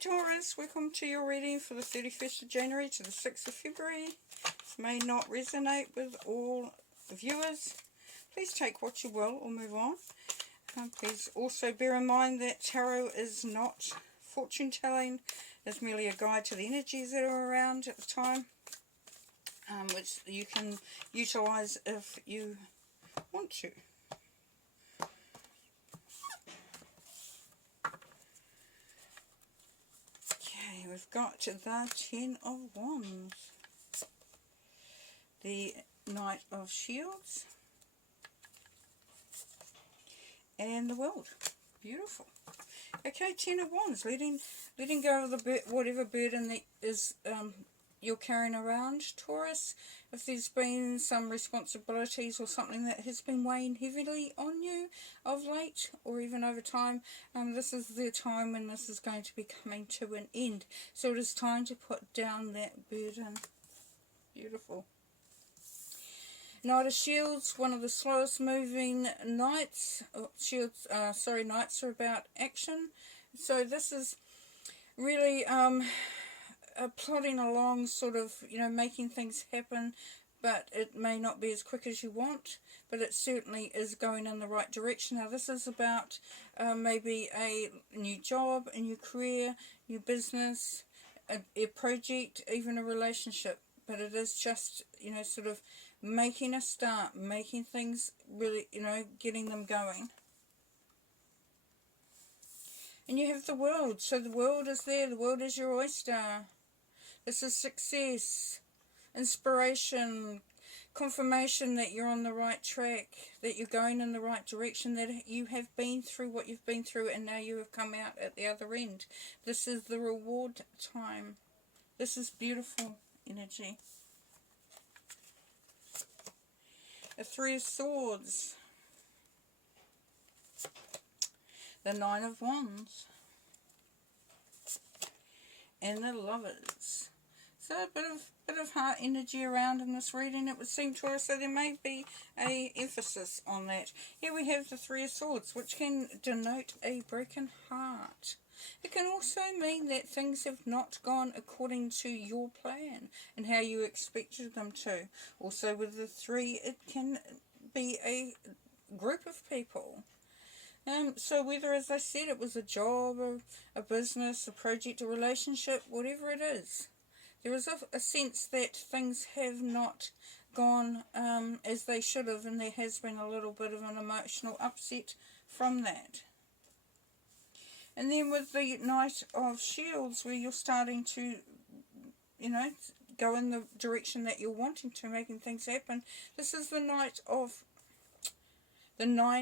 Taurus, welcome to your reading for the 31st of January to the 6th of February. This may not resonate with all viewers. Please take what you will or move on. Please also bear in mind that tarot is not fortune telling. It's merely a guide to the energies that are around at the time, which you can utilise if you want to. We've got the Ten of Wands, the Knight of Shields, and the World. Beautiful. Okay, Ten of Wands, letting go of the whatever burden that is you're carrying around, Taurus. If there's been some responsibilities or something that has been weighing heavily on you of late or even over time, this is the time when this is going to be coming to an end. So it is time to put down that burden. Beautiful. Knight of Shields, one of the slowest moving knights. Knights are about action. So this is really plodding along, sort of, making things happen, but it may not be as quick as you want, but it certainly is going in the right direction. Now this is about maybe a new job, a new career, new business, a project, even a relationship, but it is just, sort of making a start, making things really, getting them going. And you have the World, so the World is there, the World is your oyster. This is success, inspiration, confirmation that you're on the right track, that you're going in the right direction, that you have been through what you've been through and now you have come out at the other end. This is the reward time. This is beautiful energy. The Three of Swords, the Nine of Wands, and the Lovers. So a bit of heart energy around in this reading, it would seem, Taurus, so there may be a emphasis on that. Here we have the Three of Swords, which can denote a broken heart. It can also mean that things have not gone according to your plan and how you expected them to. Also with the three, it can be a group of people. So whether, as I said, it was a job, a business, a project, a relationship, whatever it is, there is a sense that things have not gone as they should have, and there has been a little bit of an emotional upset from that. And then with the Knight of Shields, where you're starting to, go in the direction that you're wanting to, making things happen, this is the Nine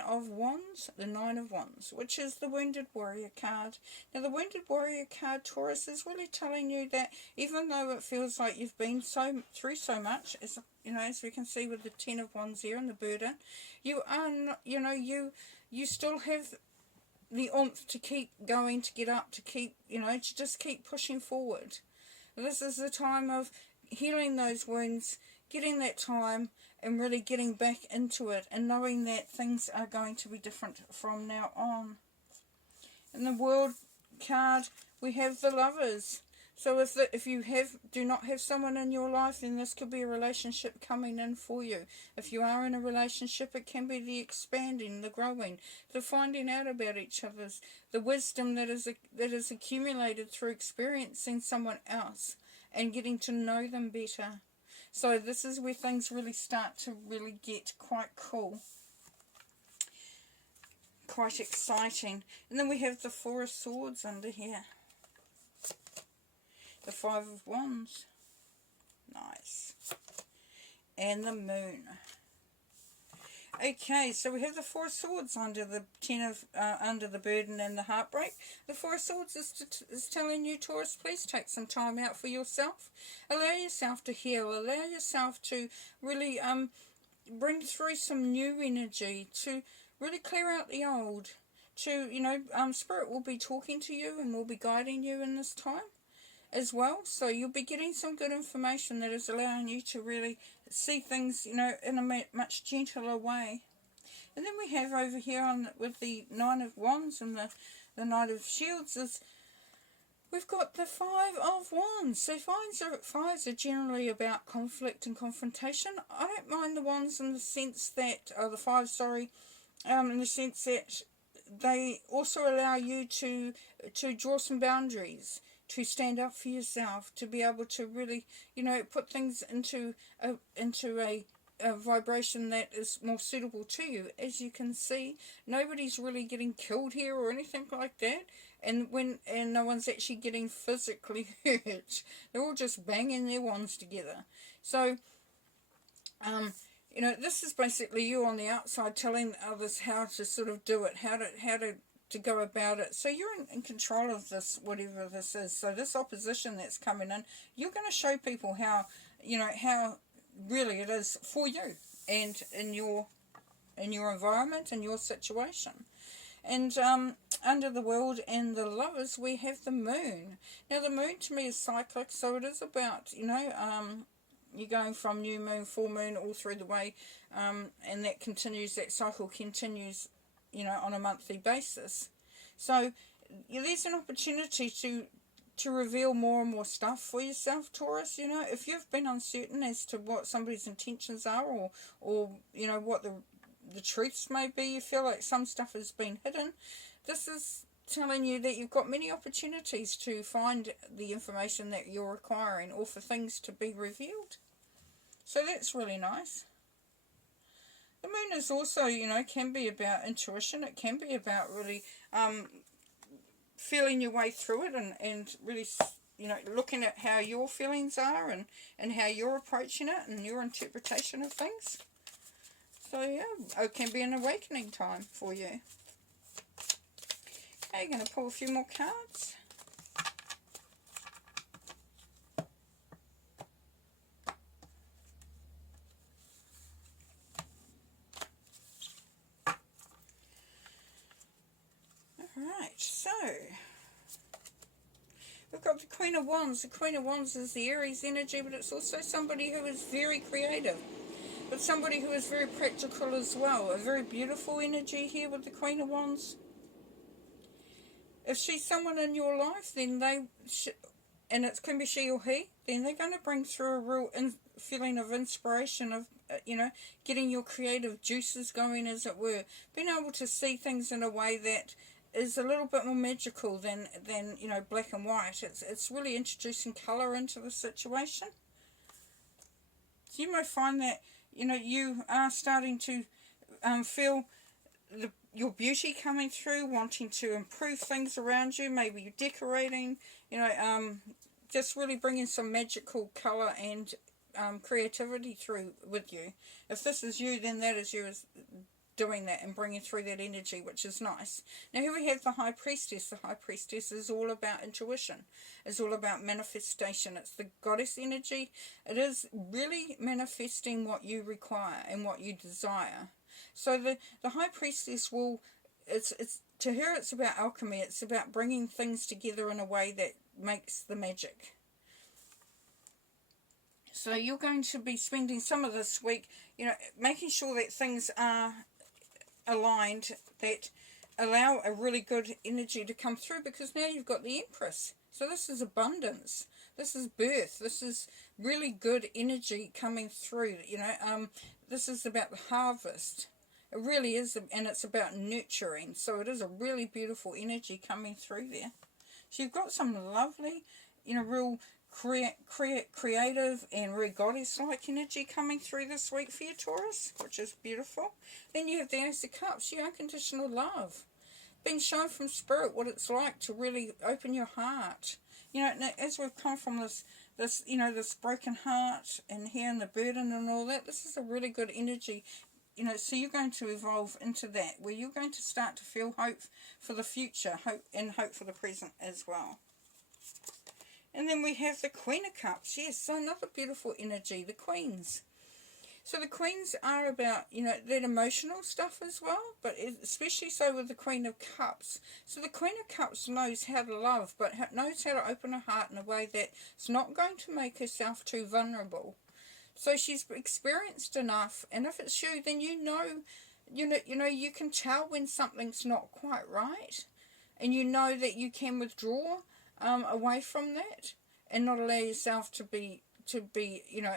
of Wands, which is the Wounded Warrior card. Now the Wounded Warrior card, Taurus, is really telling you that even though it feels like you've been through so much, as we can see with the Ten of Wands here and the burden, you are not, you still have the oomph to keep going, to get up, to keep, to just keep pushing forward. This is the time of healing those wounds, getting that time, and really getting back into it, and knowing that things are going to be different from now on. In the World card, we have the Lovers. So if you do not have someone in your life, then this could be a relationship coming in for you. If you are in a relationship, it can be the expanding, the growing, the finding out about each other's, the wisdom that is accumulated through experiencing someone else and getting to know them better. So this is where things really start to really get quite cool, quite exciting. And then we have the Four of Swords under here. The Five of Wands, nice, and the Moon. Okay, so we have the Four of Swords under the under the burden and the heartbreak. The Four of Swords is telling you, Taurus, please take some time out for yourself. Allow yourself to heal. Allow yourself to really bring through some new energy, to really clear out the old. Spirit will be talking to you and will be guiding you in this time as well, so you'll be getting some good information that is allowing you to really see things, in a much gentler way. And then we have over here with the Nine of Wands and the Knight of Shields is we've got the Five of Wands. So fives are generally about conflict and confrontation. I don't mind the wands in the sense that, the fives, sorry, in the sense that they also allow you to draw some boundaries, to stand up for yourself, to be able to really, put things into a vibration that is more suitable to you. As you can see, nobody's really getting killed here or anything like that, and no one's actually getting physically hurt. They're all just banging their wands together. So this is basically you on the outside telling others how to sort of do it, how to go about it. So you're in control of this, whatever this is. So this opposition that's coming in, you're going to show people how really it is for you and in your environment and your situation. And under the World and the Lovers, we have the Moon. Now the Moon to me is cyclic, so it is about you're going from new moon, full moon, all through the way, and that cycle continues on a monthly basis. So there's an opportunity to reveal more and more stuff for yourself, Taurus. If you've been uncertain as to what somebody's intentions are, or what the truths may be, you feel like some stuff has been hidden, this is telling you that you've got many opportunities to find the information that you're requiring, or for things to be revealed. So that's really nice. The Moon is also, can be about intuition. It can be about really feeling your way through it, and really, looking at how your feelings are, and how you're approaching it, and your interpretation of things. So yeah, it can be an awakening time for you. Okay, going to pull a few more cards. Alright, so we've got the Queen of Wands. The Queen of Wands is the Aries energy, but it's also somebody who is very creative, but somebody who is very practical as well. A very beautiful energy here with the Queen of Wands. If she's someone in your life, then and it can be she or he, then they're going to bring through a real feeling of inspiration, of getting your creative juices going, as it were, being able to see things in a way that is a little bit more magical than black and white. It's really introducing colour into the situation. So you may find that you are starting to feel your beauty coming through, wanting to improve things around you. Maybe you're decorating, just really bringing some magical colour and creativity through with you. If this is you, then that is you doing that and bringing through that energy, which is nice. Now here we have the High Priestess. The High Priestess is all about intuition. It's all about manifestation. It's the goddess energy. It is really manifesting what you require and what you desire. So the High Priestess it's to her, it's about alchemy. It's about bringing things together in a way that makes the magic. So you're going to be spending some of this week, making sure that things are aligned, that allow a really good energy to come through, because now you've got the Empress. So this is abundance. This is birth. This is really good energy coming through. This is about the harvest. It really is, and it's about nurturing. So it is a really beautiful energy coming through there. So you've got some lovely, real creative and very goddess-like energy coming through this week for you, Taurus, which is beautiful. Then you have the Ace of Cups, your unconditional love. Being shown from Spirit what it's like to really open your heart. As we've come from this broken heart and here in the burden and all that, this is a really good energy. So you're going to evolve into that, where you're going to start to feel hope for the future, hope for the present as well. And then we have the Queen of Cups. Yes, so another beautiful energy, the Queens. So the Queens are about, that emotional stuff as well, but especially so with the Queen of Cups. So the Queen of Cups knows how to love, but knows how to open her heart in a way that's not going to make herself too vulnerable. So she's experienced enough, and if it's you, then you can tell when something's not quite right, and that you can withdraw. away from that, and not allow yourself to be you know,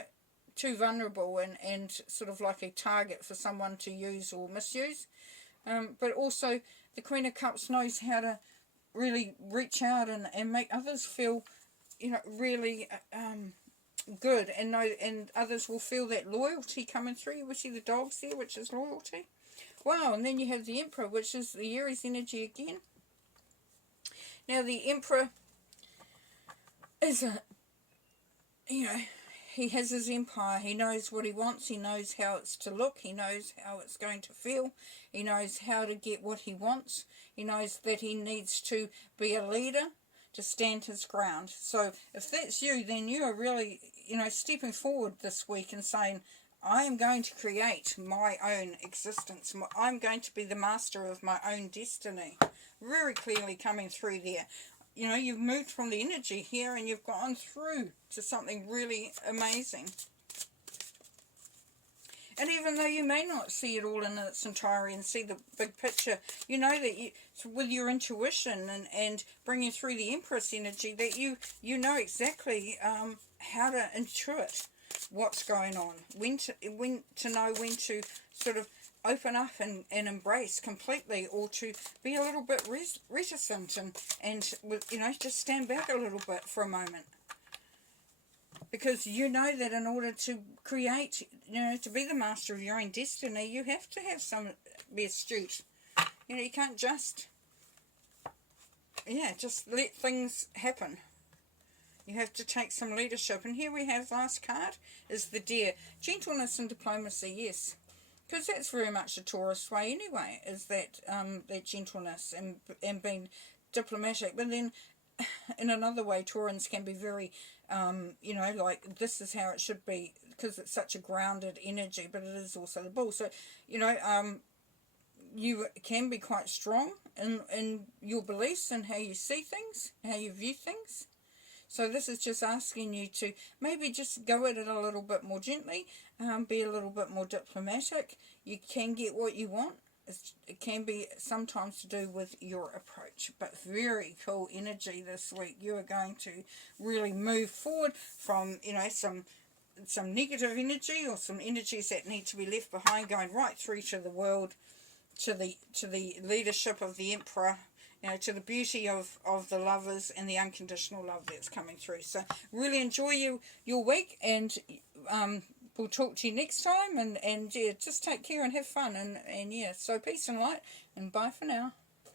too vulnerable and sort of like a target for someone to use or misuse. But also the Queen of Cups knows how to really reach out and make others feel, you know, really good, and know, and others will feel that loyalty coming through. We see the dogs there, which is loyalty. Wow, and then you have the Emperor, which is the Aries energy again. Now the Emperor is a, you know, he has his empire. He knows what he wants. He knows how it's to look. He knows how it's going to feel. He knows how to get what he wants. He knows that he needs to be a leader, to stand his ground. So if that's you, then you are really, you know, stepping forward this week and saying, I am going to create my own existence. I'm going to be the master of my own destiny. Very clearly coming through there. You know, you've moved from the energy here and you've gone through to something really amazing. And even though you may not see it all in its entirety and see the big picture, you know that you, with your intuition and bringing through the Empress energy, that you know exactly how to intuit what's going on, when to know when to sort of open up and embrace completely, or to be a little bit reticent and you know, just stand back a little bit for a moment. Because you know that in order to create, you know, to be the master of your own destiny, you have to have be astute. You know, you can't just, yeah, just let things happen. You have to take some leadership. And here we have, last card, is the Deer. Gentleness and diplomacy, yes. Because that's very much a Taurus way anyway, is that that gentleness and being diplomatic. But then, in another way, Taurans can be very, you know, like, this is how it should be, because it's such a grounded energy, but it is also the bull. So, you know, you can be quite strong in your beliefs and how you see things, how you view things. So this is just asking you to maybe just go at it a little bit more gently, be a little bit more diplomatic. You can get what you want. It can be sometimes to do with your approach, but very cool energy this week. You are going to really move forward from, you know, some negative energy or some energies that need to be left behind, going right through to the world, to the leadership of the Emperor, you know, to the beauty of the lovers and the unconditional love that's coming through. So really enjoy your week, and we'll talk to you next time, and yeah, just take care and have fun, and yeah, so peace and light, and bye for now.